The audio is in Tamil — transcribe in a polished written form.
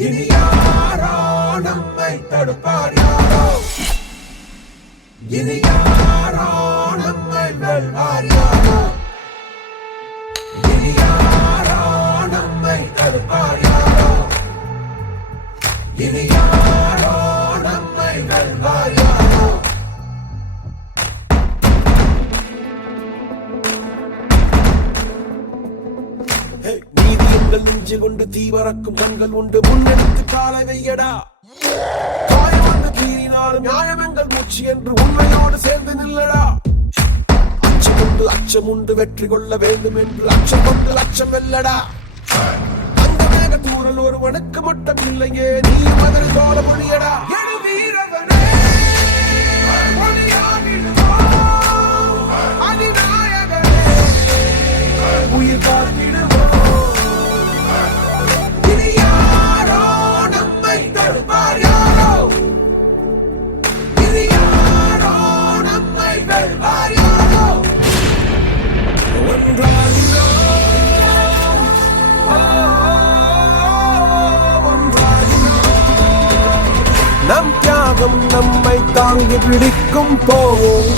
இனி யாரோ நம்மை தடுப்பார் யாரோ, இனி யாரோ நம்மை வெல்வார் யாரோ, இனி யாரோ நம்மை தடுப்பார் யாரோ, இனி யாரோ நம்மை வெல்வார் யாரோ. நீதி எங்கள் நெஞ்சில் உண்டு, தீவரக்கும் கண்கள் உண்டு, முன்னெடுத்து காலை வையடா. காயம் வந்து தீரினாலும் நியாயம் எங்கள் மூச்சு என்று உண்மையோடு சேர்ந்து நில்லடா. அச்சம் உண்டு வெற்றி கொள்ள வேண்டும் என்று அச்சம் கொண்டு லட்சம் வெல்லடா. அந்த மேக தூரல் ஒருவனுக்கு மட்டும் இல்லையே, நீ மதில் தோட முடியடா. வீரவனே அதிநாயகனே உயிர் காத்திடுவோம். இனி யாரோ நம்மை தடுப்பார் யாரோ, இனி யாரோ நம்மை வெல்வார் யாரோ. நம் தியாகம் நம்மை தாங்கி பிடிக்கும் போவோம்.